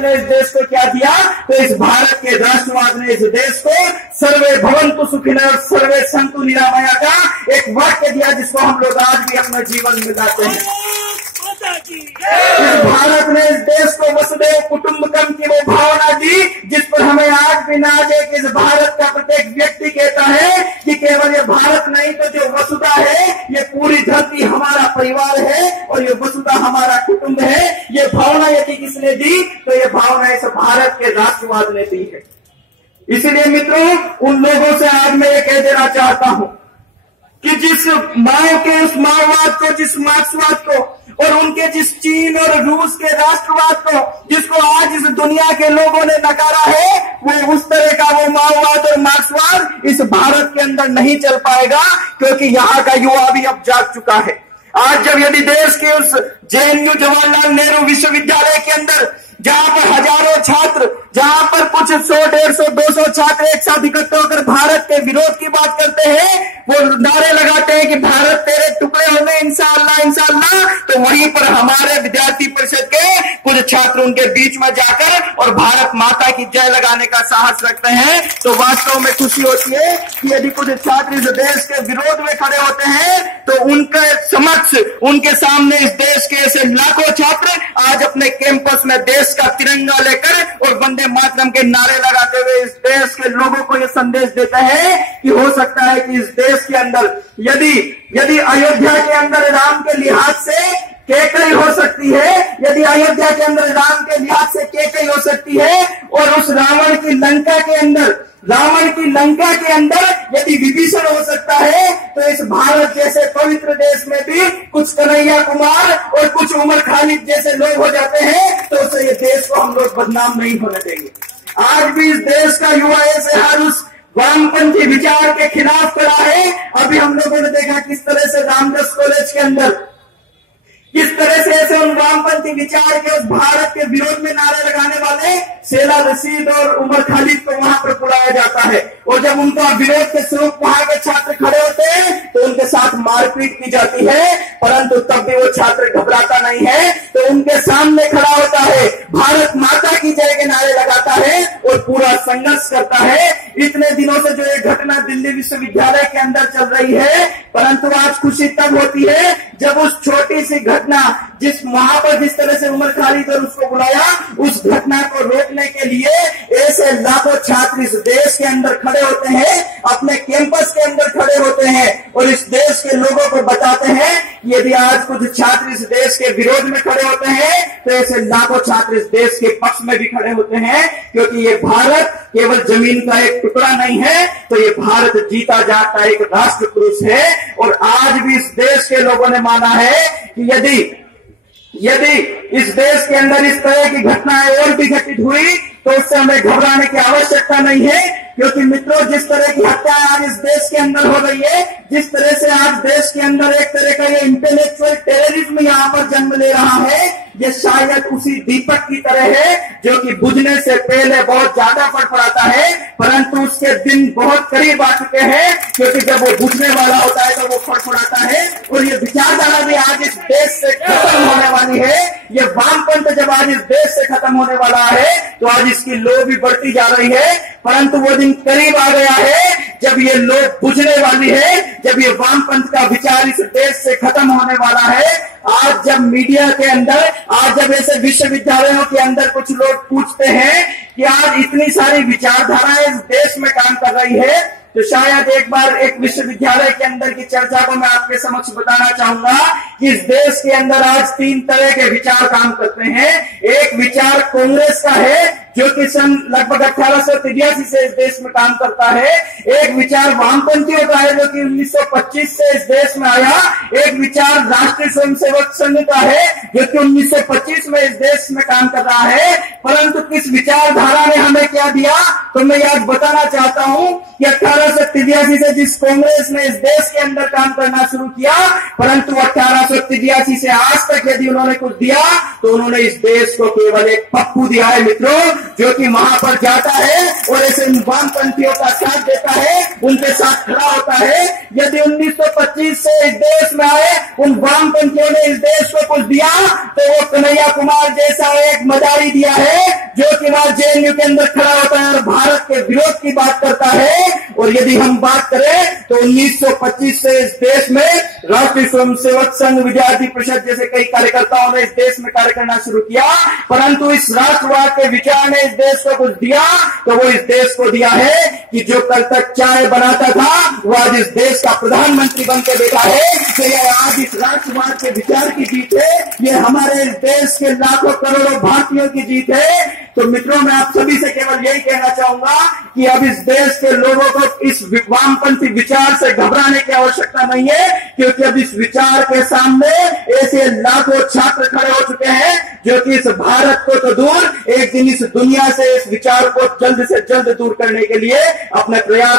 ने इस देश को क्या दिया? तो इस भारत के राष्ट्रवाद ने इस देश को सर्वे भवन्तु सुखिनः और सर्वे सन्तु निरामया का एक वाक्य दिया, जिसको हम लोग आज भी अपने जीवन में लाते हैं। इस भारत ने इस देश को वसुधैव कुटुम्बकम की वो भावना दी, जिस पर हमें आज भी नाज है कि इस भारत का प्रत्येक व्यक्ति कहता है कि केवल ये भारत नहीं तो जो वसुधा है, ये पूरी धरती हमारा परिवार है और ये वसुधा हमारा कुटुंब है। ये भावना यदि किसने दी तो ये भावना इस भारत के राष्ट्रवाद ने दी है। इसलिए मित्रों, उन लोगों से आज मैं ये कह देना चाहता हूं कि जिस माओ के उस माओवाद को, जिस मार्क्सवाद को और उनके जिस चीन और रूस के राष्ट्रवाद को, जिसको आज इस दुनिया के लोगों ने नकारा है, वो उस तरह का वो माओवाद और मार्क्सवाद इस भारत के अंदर नहीं चल पाएगा, क्योंकि यहाँ का युवा भी अब जाग चुका है। आज जब यदि देश के उस जेएनयू जवाहरलाल नेहरू विश्वविद्यालय के अंदर जहां पर हजारों छात्र, जहां पर कुछ 100, 150, 200 छात्र एक साथ इकट्ठे होकर भारत के विरोध की बात करते हैं, वो नारे लगाते हैं कि भारत तेरे टुकड़े होंगे इंशाअल्लाह इंशाअल्लाह, तो वहीं पर हमारे विद्यार्थी परिषद के कुछ छात्र उनके बीच में जाकर और भारत माता की जय लगाने का साहस रखते हैं। तो वास्तव में खुशी होती है कि यदि कुछ छात्र इस देश के विरोध में खड़े होते हैं तो उनके समक्ष, उनके सामने इस देश के ऐसे लाखों छात्र आज अपने कैंपस में देश का तिरंगा लेकर और वंदे मातरम के नारे लगाते हुए इस देश के लोगों को यह संदेश देता है कि हो सकता है कि इस देश के अंदर यदि अयोध्या के अंदर राम के लिहाज से केकई हो सकती है, यदि अयोध्या के अंदर राम के लिहाज से केकई हो सकती है, और उस रावण की लंका के अंदर यदि विभीषण हो सकता है, तो इस भारत जैसे पवित्र देश में भी कुछ कन्हैया कुमार और कुछ उमर खालिद जैसे लोग हो जाते हैं, तो उससे ये देश को हम लोग बदनाम नहीं होने देंगे। आज भी इस देश का युवा ऐसे हर उस वामपंथी विचार के खिलाफ खड़ा है। अभी हम लोगों ने देखा किस तरह से रामदास कॉलेज के अंदर किस तरह से ऐसे उन वामपंथी विचार के उस भारत के विरोध में नारे लगाने वाले शेला रशीद और उमर खालिद को वहां पर बुलाया जाता है, और जब उनका विरोध के स्वरूप वहां के छात्र खड़े होते हैं तो उनके साथ मारपीट की जाती है, परंतु तब भी वो छात्र घबराता नहीं है, तो उनके सामने खड़ा होता है, भारत माता की जय के नारे लगाता है और पूरा संघर्ष करता है। इतने दिनों से जो ये घटना दिल्ली विश्वविद्यालय के अंदर चल रही है, परंतु आज खुशी तब होती है जब उस छोटी सी घटना, जिस वहां पर जिस तरह से उमर खालिद और उसको बुलाया, उस घटना को रोकने के लिए ऐसे लाखों छात्र इस देश के अंदर खड़े होते हैं, अपने कैंपस के अंदर खड़े होते हैं और इस देश के लोगों को बताते हैं कि यदि आज कुछ छात्र इस देश के विरोध में खड़े होते हैं तो ऐसे लाखों छात्र इस देश के पक्ष में भी खड़े होते हैं, क्योंकि ये भारत केवल जमीन का एक टुकड़ा नहीं है, तो ये भारत जीता जाता एक राष्ट्र पुरुष है। और आज भी इस देश के लोगों ने माना है कि यदि इस देश के अंदर इस तरह की घटनाएं और भी घटित हुई तो उससे हमें घबराने की आवश्यकता नहीं है, क्योंकि मित्रों जिस तरह की हत्या आज इस देश के अंदर हो रही है, जिस तरह से आज देश के अंदर एक तरह का ये इंटेलेक्चुअल टेररिज्म यहाँ पर जन्म ले रहा है, ये शायद उसी दीपक की तरह है जो कि बुझने से पहले बहुत ज्यादा फड़फड़ाता है, परंतु उसके दिन बहुत करीब आ चुके हैं, क्योंकि जब वो बुझने वाला होता है तो वो फड़फड़ाता है। और ये विचारधारा भी आज इस देश से खत्म होने वाली है। ये वामपंथ जब आज इस देश से खत्म होने वाला है तो आज इसकी लो भी बढ़ती जा रही है, परंतु वो दिन करीब आ गया है जब ये लो बुझने वाली है, जब ये वामपंथ का विचार इस देश से खत्म होने वाला है। आज जब मीडिया के अंदर, आज जब ऐसे विश्वविद्यालयों के अंदर कुछ लोग पूछते हैं कि आज इतनी सारी विचारधाराएं इस देश में काम कर रही है, तो शायद एक बार एक विश्वविद्यालय के अंदर की चर्चा को मैं आपके समक्ष बताना चाहूंगा कि इस देश के अंदर आज 3 तरह के विचार काम करते हैं। एक विचार कांग्रेस का है जो कि सन लगभग 1883 से इस देश में काम करता है। एक विचार वामपंथियों का है जो कि 1925 से इस देश में आया। एक विचार राष्ट्रीय स्वयंसेवक संघ का है जो कि 1925 में इस देश में काम कर रहा है। परंतु किस विचारधारा ने हमें क्या दिया, तो मैं आज बताना चाहता हूं कि 1883 से जिस कांग्रेस ने इस देश के अंदर काम करना शुरू किया, परंतु 1883 से आज तक यदि उन्होंने कुछ दिया तो उन्होंने इस देश को केवल एक पप्पू दिया है मित्रों, जो कि वहां पर जाता है और ऐसे वामपंथियों का साथ देता है, उनके साथ खड़ा होता है। यदि 1925 से इस देश में आए उन वामपंथियों ने इस देश को कुछ दिया तो वो कन्हैया कुमार जैसा एक मदारी दिया है एजेएनयू के अंदर खड़ा होता है और भारत के विरोध की बात करता है। और यदि हम बात करें तो 1925 से इस देश में राष्ट्रीय स्वयंसेवक संघ, विद्यार्थी परिषद जैसे कई कार्यकर्ताओं ने इस देश में कार्य करना शुरू किया, परंतु इस राष्ट्रवाद के विचार ने इस देश को कुछ दिया तो वो इस देश को दिया है कि जो कल तक चाय बनाता था वो आज इस देश का प्रधानमंत्री बन के बैठा है। तो ये आज इस राष्ट्रवाद के विचार की जीत है, ये हमारे इस देश के लाखों करोड़ों भारतीयों की जीत है। तो मित्रों, मैं आप सभी से केवल यही कहना चाहूंगा कि अब इस देश के लोगों को इस वामपंथी विचार से घबराने की आवश्यकता नहीं है, क्योंकि अब इस विचार के सामने ऐसे लाखों छात्र खड़े हो चुके हैं जो कि इस भारत को तो दूर, एक दिन इस दुनिया से इस विचार को जल्द से जल्द दूर करने के लिए अपने प्रयास